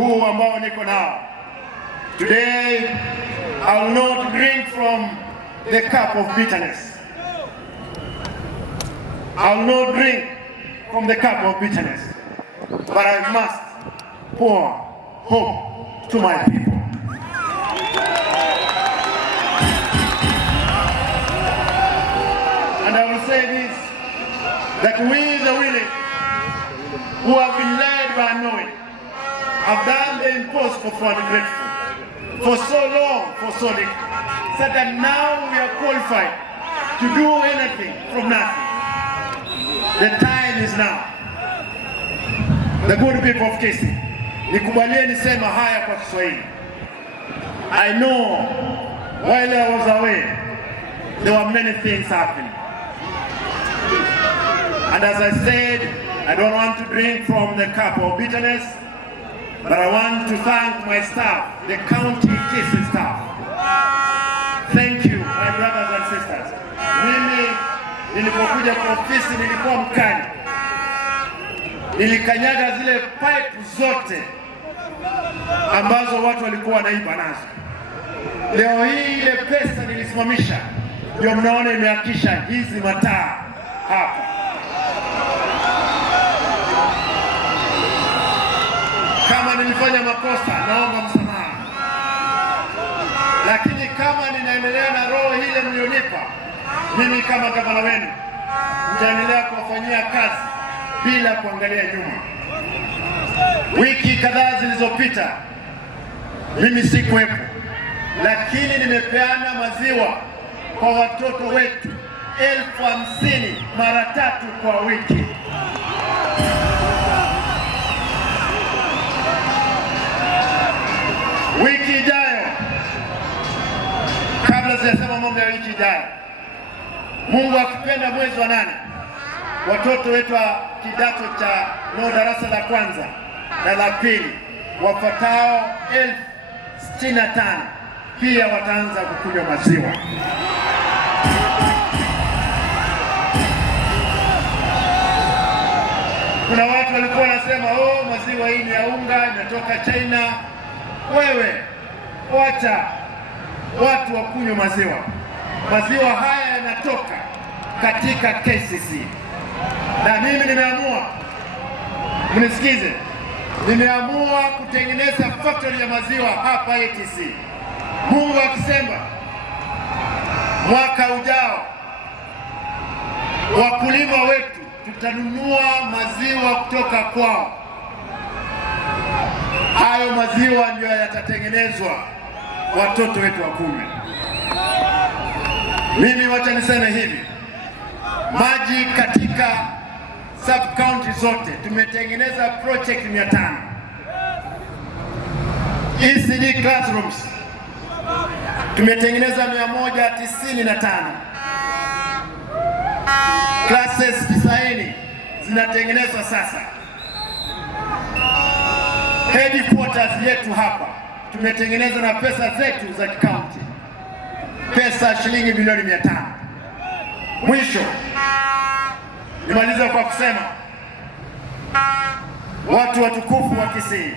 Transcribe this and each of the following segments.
huu ambao niko nao. Today I will not drink from the cup of bitterness. I will not drink from the cup of bitterness, but I must pour hope to my people. And I will say this, that we the willing, who have been led by knowing, have done the impossible for the grateful, for so long, for so little, so that now we are qualified to do anything from nothing. The time is now. The good people of Kisii, nikubalie nisema haya kwa Kiswahili. I know while I was away, there were many things happening. And as I said, I don't want to drink from the cup of bitterness, but I want to thank my staff, the county Kisii staff. Thank you, my brothers and sisters. Mimi nilipokuja kwa ofisi nilikuwa mkali. Nilikanyaga zile pipe zote ambazo watu walikuwa wanaiba nazo. Leo hii ile pesa nilisimamisha, ndio mnaona imeakisha hizi mataa hapa. Kama nilifanya makosa, naomba msamaha. Lakini kama ninaendelea na roho ile mlionipa, mimi kama gavana wenu nitaendelea kuwafanyia kazi bila kuangalia nyuma. Wiki kadhaa zilizopita mimi sikuwepo, lakini nimepeana maziwa kwa watoto wetu 50,000 mara 3 kwa wiki. Wiki ijayo, kabla sijasema mambo ya wiki ijayo, Mungu akipenda, mwezi wa 8, watoto wetu wa kidato cha darasa la kwanza na la pili wafuatao 65,000 pia wataanza kukunywa maziwa. Kuna watu walikuwa wanasema maziwa hii ni ya unga, inatoka China. Wewe wacha watu wakunywe maziwa. Maziwa haya yanatoka katika KCC. Na mimi nimeamua, mnisikize, nimeamua kutengeneza factory ya maziwa hapa ATC. Mungu akisema, mwaka ujao wakulima wetu tutanunua maziwa kutoka kwao. Hayo maziwa ndio yatatengenezwa watoto wetu wakunywe. Mimi wacha niseme hivi, maji katika sub county zote tumetengeneza project 500. ECD classrooms tumetengeneza 195. Classes 90 zinatengenezwa sasa. Headquarters yetu hapa tumetengeneza na pesa zetu za county, pesa shilingi milioni 500. Mwisho nimaliza kwa kusema, watu watukufu wa Kisii,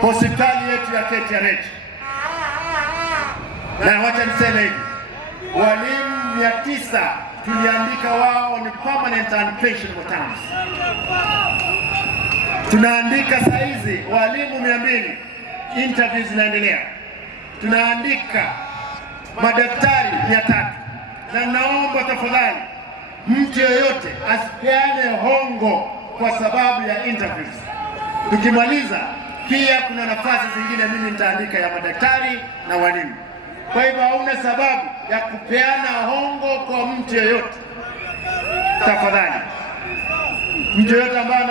hospitali yetu ya KTRH, na wacha niseme hivi, walimu 900 tuliandika wao ni permanent and pensionable terms. Tunaandika saizi walimu 200, interviews zinaendelea. Tunaandika madaktari 300, na naomba tafadhali mtu yeyote asipeane hongo kwa sababu ya interviews. Tukimaliza pia kuna nafasi zingine mimi nitaandika ya madaktari na walimu. Kwa hivyo hauna sababu ya kupeana hongo kwa mtu yeyote. Tafadhali, mtu yeyote ambaye